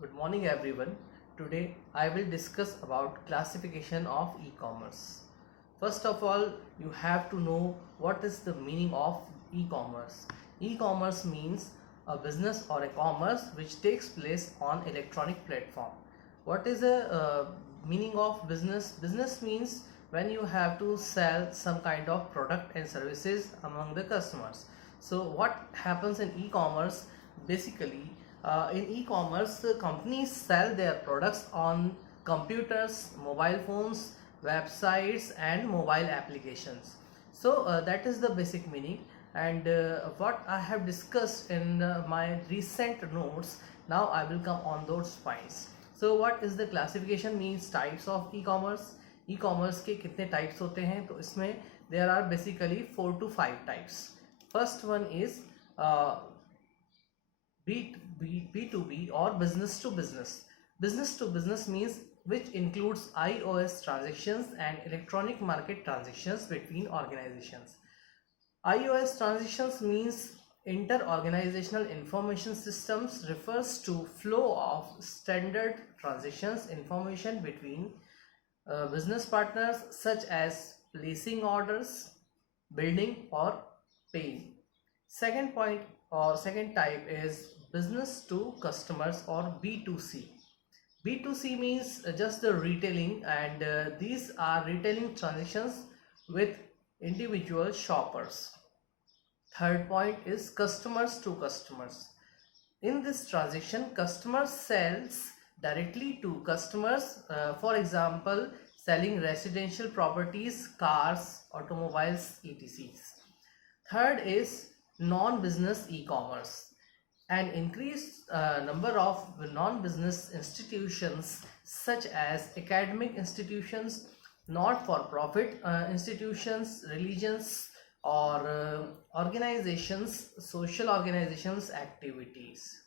Good morning everyone. Today I will discuss about classification of e-commerce. First of all, you have to know what is the meaning of e-commerce. E-commerce means a business or a commerce which takes place on electronic platform. What is the meaning of business? Business means when you have to sell some kind of product and services among the customers. So what happens in e-commerce? Basically, in e-commerce, companies sell their products on computers, mobile phones, websites and mobile applications. So that is the basic meaning, and what I have discussed in my recent notes, now I will come on those points. So what is the classification means types of e-commerce. E-commerce के कितने types होते हैं? तो इसमें there are basically 4 to 5 types. First one is B2B or business to business. Business to business means which includes iOS transactions and electronic market transactions between organizations. iOS transactions means inter-organizational information systems, refers to flow of standard transactions information between business partners such as placing orders, building or paying. Second point or second type is business to customers or B2C. B2C means just the retailing, and these are retailing transactions with individual shoppers. Third point is customers to customers. In this transaction, customer sells directly to customers, for example selling residential properties, cars, automobiles, etc. Third is non-business e-commerce. An increased number of non-business institutions such as academic institutions, not-for-profit institutions, religions or organizations, social organizations activities.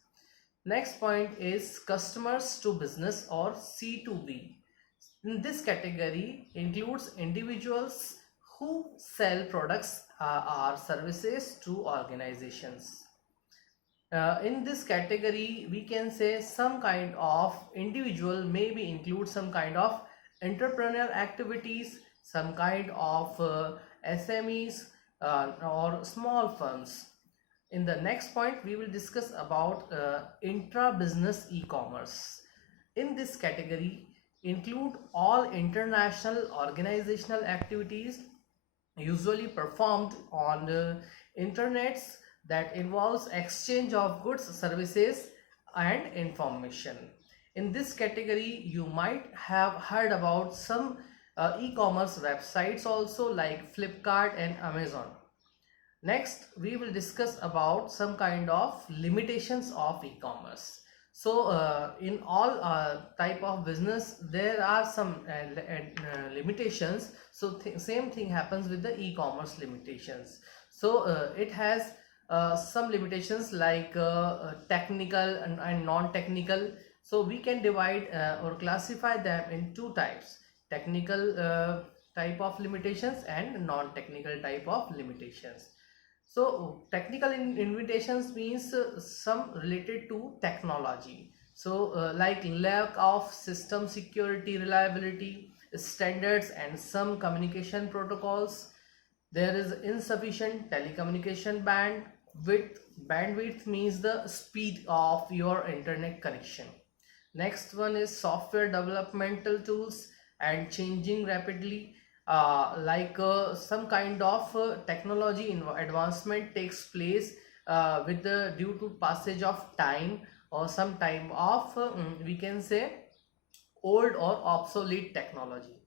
Next point is customers to business or C2B. In this category includes individuals who sell products or services to organizations. In this category we can say some kind of individual maybe include some kind of entrepreneurial activities, some kind of SMEs or small firms. In the next point we will discuss about intra-business e-commerce. In this category include all international organizational activities usually performed on the internets that involves exchange of goods, services and information. In this category you might have heard about some e-commerce websites also like Flipkart and Amazon. Next we will discuss about some kind of limitations of e-commerce. So in all type of business there are some limitations. So same thing happens with the e-commerce limitations. So it has some limitations like technical and non-technical. So we can divide or classify them in two types: technical type of limitations and non-technical type of limitations. So technical limitations means some related to technology. So like lack of system security, reliability, standards and some communication protocols. There is insufficient telecommunication bandwidth means the speed of your internet connection. Next one is software developmental tools and changing rapidly, like some kind of technology advancement takes place with the due to passage of time or some time of we can say old or obsolete technology.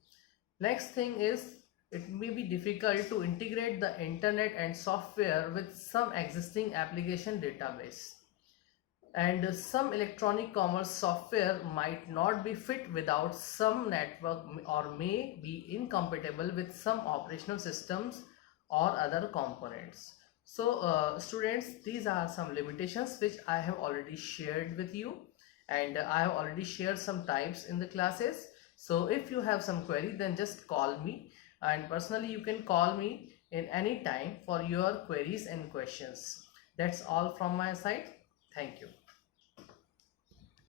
Next thing is it may be difficult to integrate the internet and software with some existing application database, and some electronic commerce software might not be fit without some network or may be incompatible with some operational systems or other components. So students, these are some limitations which I have already shared with you, and I have already shared some types in the classes. So if you have some query then just call me, and personally you can call me in any time for your queries and questions. That's all from my side. Thank you.